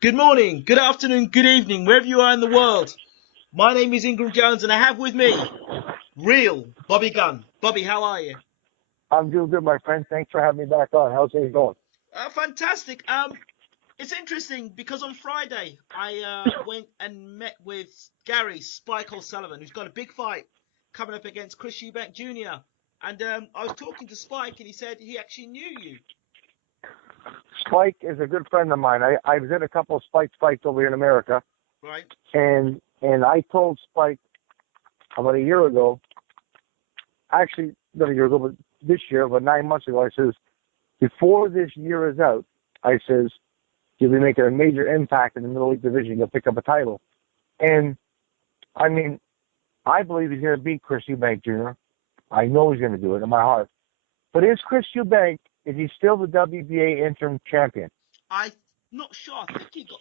Good morning, good afternoon, good evening, wherever you are in the world. My name is Ingram Jones, and I have with me real Bobby Gunn. Bobby, how are you? I'm doing good, my friend. Thanks for having me back on. How's things going? Fantastic. It's interesting because on Friday I went and met with Gary Spike Sullivan, who's got a big fight coming up against Chris Eubank Jr. And I was talking to Spike, and he said he actually knew you. Spike is a good friend of mine. I was in a couple of Spike fights over here in America, Right? and I told Spike about a year ago, actually not a year ago, but this year, but 9 months ago, I says, before this year is out, I says, you'll be making a major impact in the middleweight division. You'll pick up a title. And, I mean, I believe he's going to beat Chris Eubank Jr. I know he's going to do it in my heart. But is Chris Eubank, is he still the WBA interim champion? I'm not sure. I think he got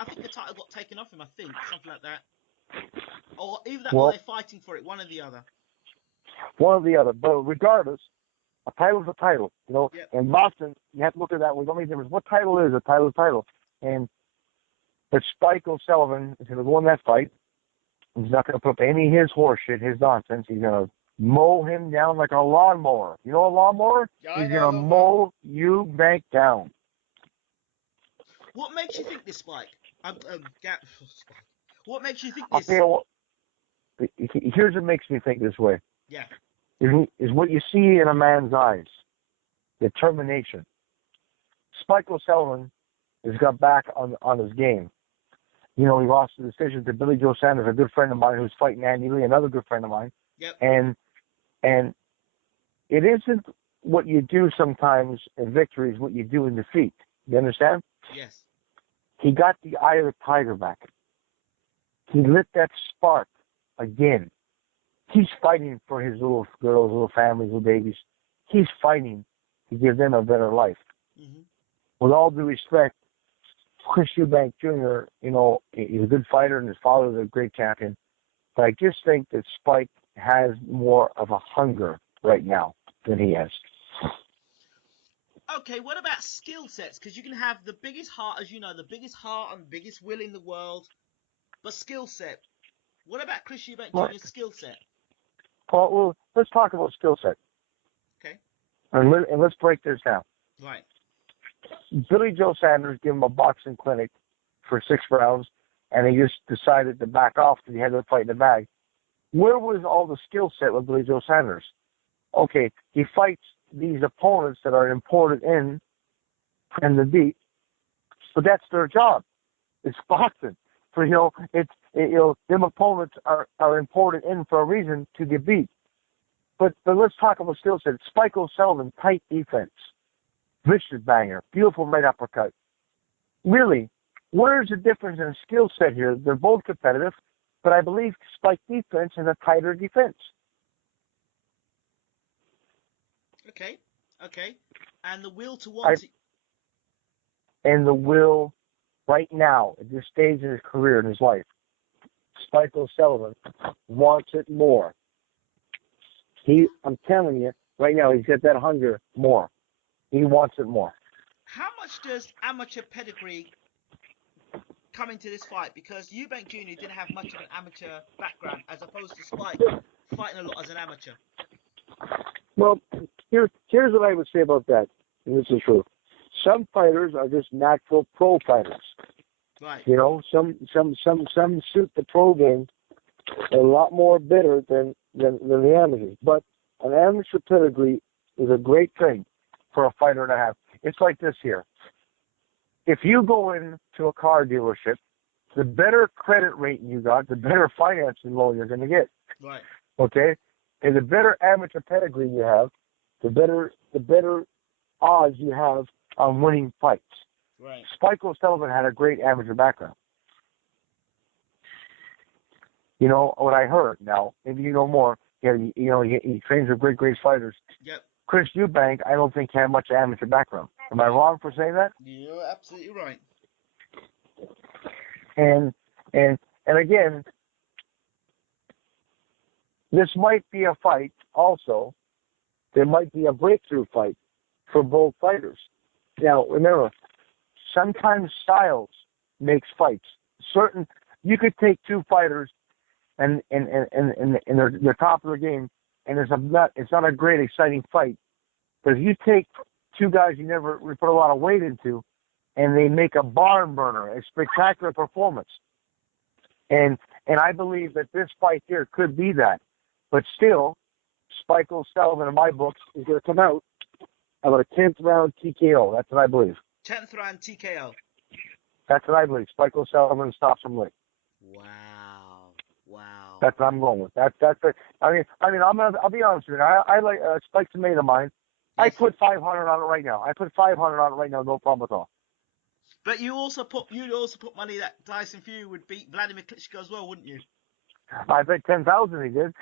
I think the title got taken off him. I think something like that, or either that, or Well, they're fighting for it. One or the other. one or the other. But regardless, a title's a title. Yep. In boxing, you have to look at that with only difference. What title is a title? Is a title. And if Spike O'Sullivan is going to go in that fight, he's not going to put up any of his horse shit, his nonsense. He's going to mow him down like a lawnmower. You know a lawnmower? Yeah, I He's know, going to Lobo. mow you back down. What makes you think this, Spike? Spike. What makes you think I'll tell this? you what. Here's what makes me think this way. Yeah. Is what you see in a man's eyes. Determination. Spike O'Sullivan has got back on his game. He lost the decision to Billy Joe Sanders, a good friend of mine who's fighting Andy Lee, another good friend of mine. Yep. And it isn't what you do sometimes in victory, is what you do in defeat. You understand? Yes. He got the eye of the tiger back. He lit that spark again. He's fighting for his little girls, little families, little babies. He's fighting to give them a better life. Mm-hmm. With all due respect, Chris Eubank Jr., he's a good fighter and his father is a great champion. But I just think that Spike has more of a hunger right now than he has. Okay. What about skill sets? Because you can have the biggest heart, as you know, the biggest heart and biggest will in the world, but skill set. What about Chris Eubank Well, Jr.'s skill set? let's talk about skill set. Okay. And let's break this down. Right. Billy Joe Sanders gave him a boxing clinic for 6 rounds, and he just decided to back off because he had to fight in the bag. Where was all the skill set with Billy Joe Sanders? Okay, he fights these opponents that are imported in and the beat, but that's their job. It's boxing. Them opponents are imported in for a reason to get beat. But let's talk about skill set. Spike O'Sullivan, tight defense, vicious banger, beautiful right uppercut. Really, where's the difference in skill set here? They're both competitive, but I believe Spike defense is a tighter defense. Okay. Okay. And the will to I, want it. and the will right now, at this stage in his career, in his life, Spike O'Sullivan wants it more. I'm telling you, right now, he's got that hunger more. He wants it more. How much does amateur pedigree come into this fight? Because Eubank Jr. didn't have much of an amateur background, as opposed to Spike fighting a lot as an amateur. Well, here's what I would say about that, and this is true. Some fighters are just natural pro fighters. Right. Some suit the pro game a lot more bitter than the amateurs. But an amateur pedigree is a great thing for a fighter to have. It's like this here. If you go into a car dealership, the better credit rating you got, the better financing loan you're going to get. Right. Okay? And the better amateur pedigree you have, the better odds you have on winning fights. Right. Spike O'Sullivan had a great amateur background. What I heard. Now, maybe you know more. He trains with great fighters. Yep. Chris Eubank, I don't think had much amateur background. Am I wrong for saying that? You're absolutely right. And again, this might be a fight also. There might be a breakthrough fight for both fighters. Now, remember, sometimes styles makes fights. You could take two fighters and they're top of their game, and it's not a great exciting fight. But if you take two guys you never put a lot of weight into, and they make a barn burner, a spectacular performance, and I believe that this fight here could be that. But still, Spike Sullivan in my books is going to come out about a 10th round TKO. That's what I believe. 10th round TKO. That's what I believe. Spike Sullivan stops him late. Wow. That's what I'm going with. That's it. I mean, I'll be honest with you. I like Spike's a mate of mine. I put 500 on it right now. No problem at all. But you'd also put money that Tyson Fury would beat Vladimir Klitschko as well, wouldn't you? I bet 10,000 he did.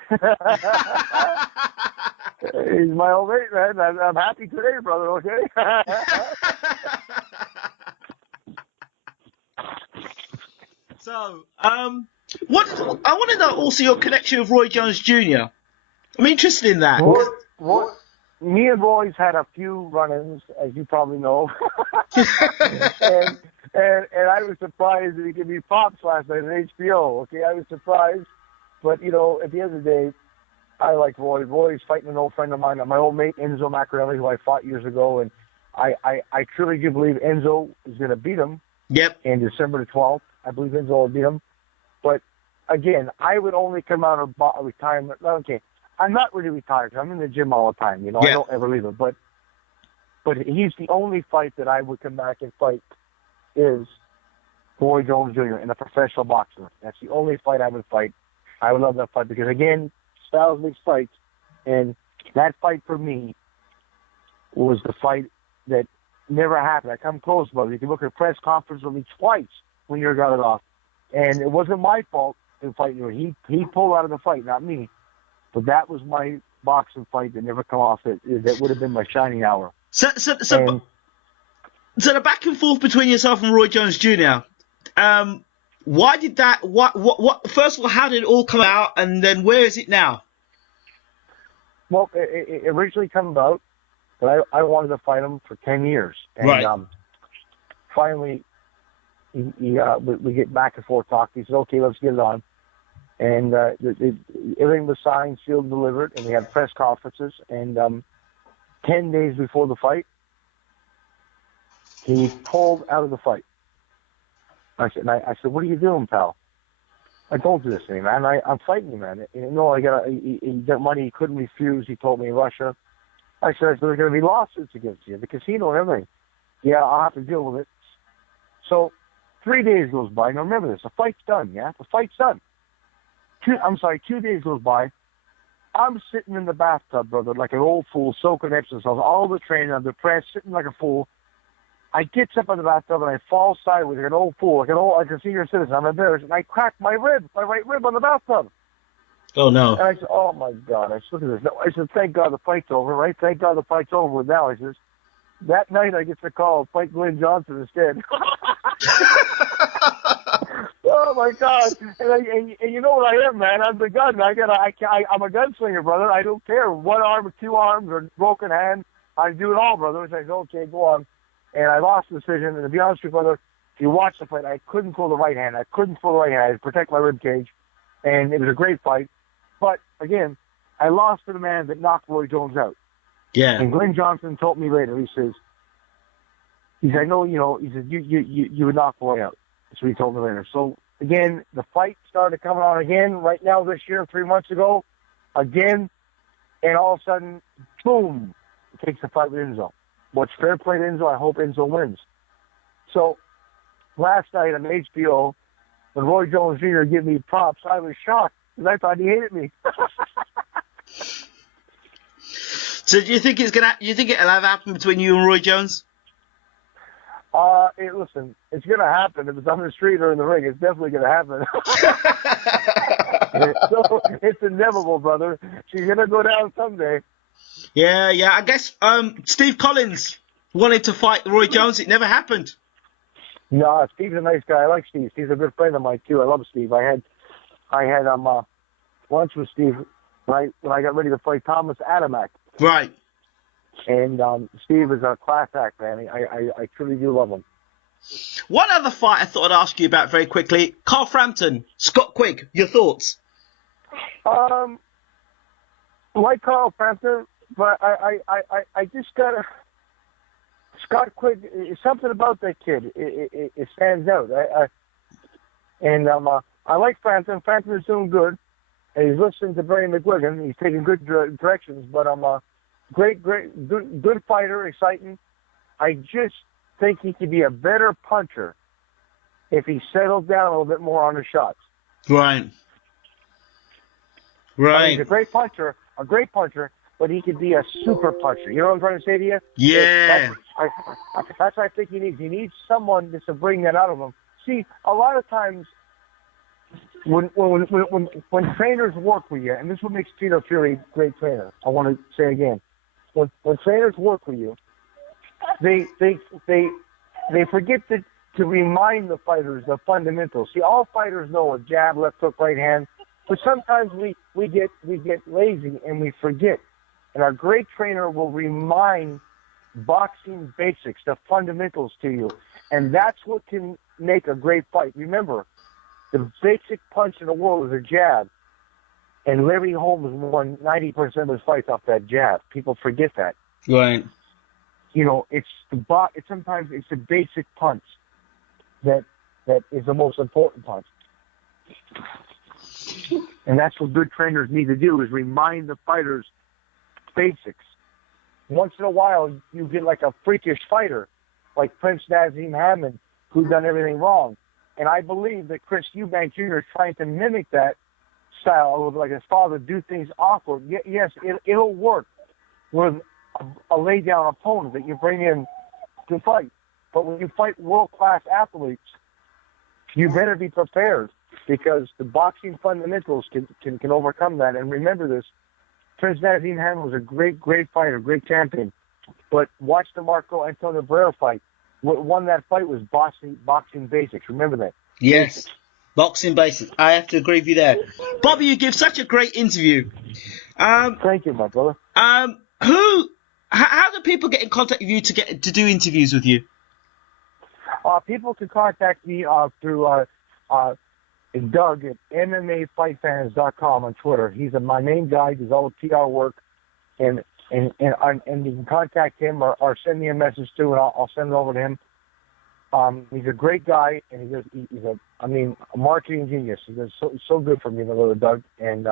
He's my old mate, man. I'm happy today, brother. Okay. So, I want to know also your connection with Roy Jones Jr. I'm interested in that. Me and Roy's had a few run-ins, as you probably know, and I was surprised that he gave me props last night on HBO. Okay, I was surprised, but at the end of the day, I like Roy. Roy's fighting an old friend of mine, my old mate Enzo Maccarelli, who I fought years ago, and I truly do believe Enzo is going to beat him. Yep. In December the 12th, I believe Enzo will beat him. But again, I would only come out of retirement. Okay, I'm not really retired. I'm in the gym all the time. I don't ever leave it. But he's the only fight that I would come back and fight is Roy Jones Jr. in a professional boxer. That's the only fight I would fight. I would love that fight because, again, styles makes fights. And that fight for me was the fight that never happened. I come close, brother. You can look at a press conference with me twice when you got it off. And it wasn't my fault in fighting you. He pulled out of the fight, not me. But that was my boxing fight that never come off. That would have been my shining hour. So the back and forth between yourself and Roy Jones Jr. Why did that? What? First of all, how did it all come out, and then where is it now? Well, it originally came about that I wanted to fight him for 10 years, and right. Finally, we get back and forth talk. He said, "Okay, let's get it on." And everything was signed, sealed, delivered, and we had press conferences. And 10 days before the fight, he pulled out of the fight. I said, "What are you doing, pal?" "I don't do this thing, man. I'm fighting you, man." "No, he got money he couldn't refuse." He told me in Russia. I said, "There's going to be lawsuits against you, the casino and everything." "Yeah, I'll have to deal with it." So 3 days goes by. Now remember this: the fight's done. Yeah, the fight's done. 2 days goes by. I'm sitting in the bathtub, brother, like an old fool, soaking Epsom salts, all the training, I'm depressed, sitting like a fool. I get up in the bathtub and I fall sideways like an old fool, like a senior citizen. I'm embarrassed, and I crack my right rib on the bathtub. Oh no! And I said, "Oh my God!" I said, "Look at this." No, I said, "Thank God the fight's over, right? Thank God the fight's over now." I says, that night I get the call, fight Glenn Johnson instead. Oh my God! And you know what I am, man? I'm the gun. I'm a gunslinger, brother. I don't care. One arm or two arms or broken hand. I do it all, brother. So I said, "Okay, go on." And I lost the decision. And to be honest with you, brother, if you watch the fight, I couldn't pull the right hand. I had to protect my rib cage, and it was a great fight. But again, I lost to the man that knocked Roy Jones out. Yeah. And Glenn Johnson told me later. He said, "I know, He said, you would knock Roy out." That's what he told me later. So again, the fight started coming on again right now this year, 3 months ago, again, and all of a sudden, boom, he takes the fight with Enzo. What's fair play to Enzo? I hope Enzo wins. So last night on HBO, when Roy Jones Jr. gave me props, I was shocked because I thought he hated me. So do you think it'll have happen between you and Roy Jones? Listen, it's going to happen. If it's on the street or in the ring, it's definitely going to happen. So it's inevitable, brother. She's going to go down someday. Yeah. I guess Steve Collins wanted to fight Roy Jones. It never happened. No, Steve's a nice guy. I like Steve. Steve's a good friend of mine too. I love Steve. I had lunch with Steve when I got ready to fight Thomas Adamak. Right. And Steve is a class act, man. I truly do love him. One other fight I thought I'd ask you about very quickly. Carl Frampton, Scott Quigg, your thoughts? Like Carl Frampton, but I just gotta. Scott Quigg, something about that kid. It stands out. I like Frampton. Frampton is doing good. And he's listening to Barry McGuigan. He's taking good directions. But good fighter, exciting. I just think he could be a better puncher if he settled down a little bit more on his shots. Right. Right. I mean, he's a great puncher, but he could be a super puncher. You know what I'm trying to say to you? Yeah. That's what I think he needs. He needs someone just to bring that out of him. See, a lot of times when trainers work with you, and this is what makes Tito Fury a great trainer. I want to say again, when trainers work with you, they forget to remind the fighters the fundamentals. See, all fighters know a jab, left hook, right hand, but sometimes we get lazy and we forget. And our great trainer will remind boxing basics, the fundamentals to you, and that's what can make a great fight. Remember, the basic punch in the world is a jab, and Larry Holmes won 90% of his fights off that jab. People forget that. Right. You know, sometimes it's the basic punch that is the most important punch. And that's what good trainers need to do, is remind the fighters basics. Once in a while, you get like a freakish fighter, like Prince Nazim Hammond, who's done everything wrong. And I believe that Chris Eubank Jr. is trying to mimic that style, like his father, do things awkward. Yes, it'll work with a lay-down opponent that you bring in to fight. But when you fight world-class athletes, you better be prepared, because the boxing fundamentals can overcome that. And remember this, Prince Nazim Hammond was a great fighter, great champion. But watch the Marco Antonio Barrera fight. What won that fight was boxing basics. Remember that. Yes. Boxing basics. I have to agree with you there. Bobby, you give such a great interview. Thank you, my brother. How do people get in contact with you to do interviews with you? People can contact me through Doug at MMAfightfans.com on Twitter. He's my main guy. Does all the PR work, and you can contact him or send me a message too, and I'll send it over to him. He's a great guy, and he's a marketing genius. He does so good for me, my little Doug, and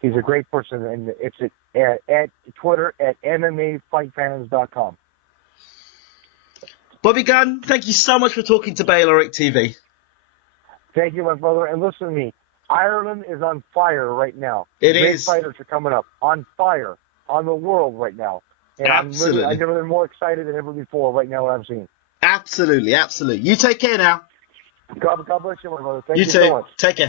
he's a great person. And it's at Twitter at MMAfightfans.com. Bobby Gunn, thank you so much for talking to Bayloric TV. Thank you, my brother. And listen to me. Ireland is on fire right now. It Great is. Fighters are coming up. On fire. On the world right now. And Absolutely. I've never been more excited than ever before right now what I'm seeing. Absolutely. You take care now. God bless you, my brother. Thank You you too. so much. Take care.